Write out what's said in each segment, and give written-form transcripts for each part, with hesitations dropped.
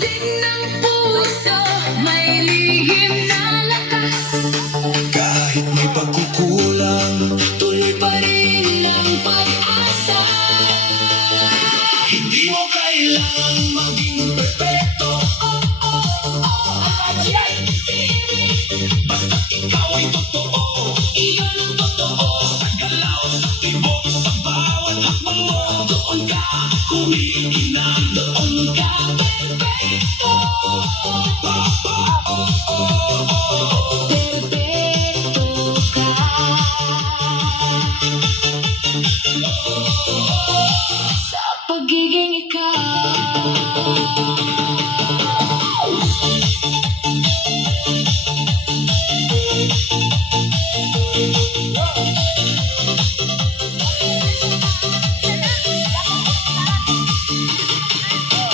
Lig ng puso, may lihim na lakas. Kahit may pagkukulang, Tuloy pa rin ang pag-asa. hindi mo kailangang maging perfecto. Basta ikaw ay totoo. Iyon ang totoo. Sa galaw, sa tibok, sa bawat hakbang mo, doon ka kumikinang, doon ka Perfecto. Perfecto ka. Sa pagiging ikaw.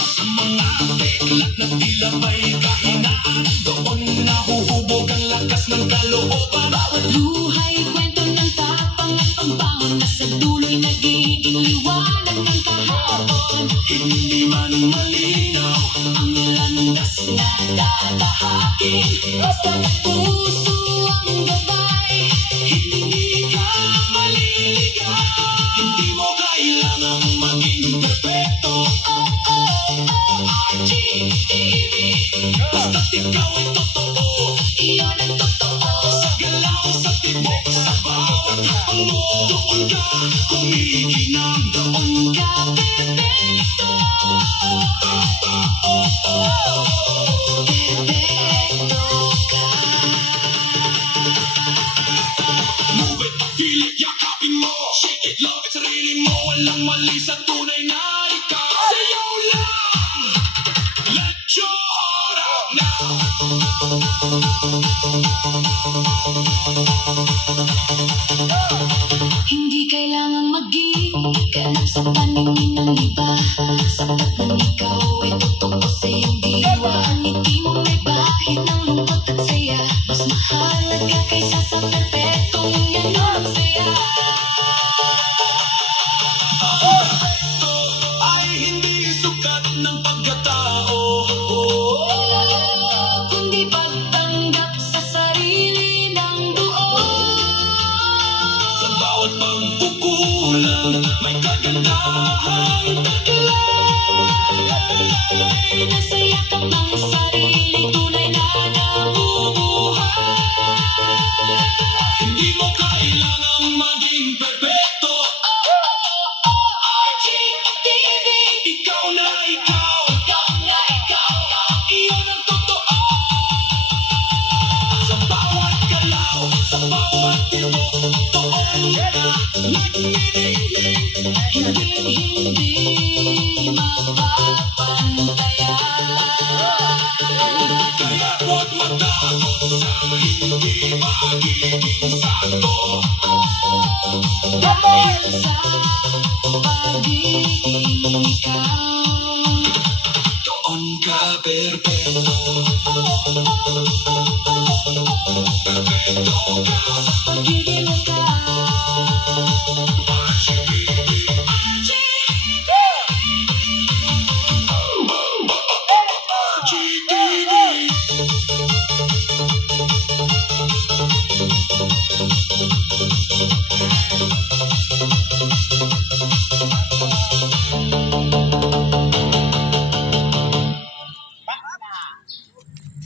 Sa mga teklat na tila may kahinaan, doon nahuhubog ang lakas ng kalooban. Bawat buhay, kwento ng tapang at pagbangon na sa dulo'y nagiging liwanag ng kahapon. Hindi man malinaw Ang landas na tatahakin, basta puso ang gabay. hindi ka maliligaw. Hindi mo kailangang maging perfecto. RGTV, Basta't ikaw ay totoo. iyon ang totoo. Sa galaw, sa tibok, sa bawat hakbang mo, doon ka kumikinang, doon Ka perfecto. Perfecto ka. move it, feel it, yakapin mo. Shake it, love it, sarili mo. Walang mali sa tunay na ikaw. Sayaw lang, let your heart out now. Hindi kailangang maging ganap sa paningin ng iba. Sapat ng ikaw ay totoo sa iyong diwa. Ang ngiti mo may bahid ng lungkot at saya. Mas mahalaga kaysa sa perpektong yan ang saya. Perfecto ay hindi sukat ng pagkatao. Kundi pagtanggap sa sarili ng buo. Sa bawat pagkukulang, may kagandahan. Taglay na sa yakap ng sarili, tunay na nabubuhay. Hindi mo kailangang maging perfecto. RGTV, Ikaw na ikaw, ikaw na ikaw. iyon ang totoo. Sa bawat galaw, sa bawat tibok, doon ka nagniningning. Hindi mapapantayan. Kaya huwag matakot sa hindi magiging sakto. Dahil sa pagiging ikaw. Doon ka perfecto. Perfecto ka. Pagiging ikaw. RGB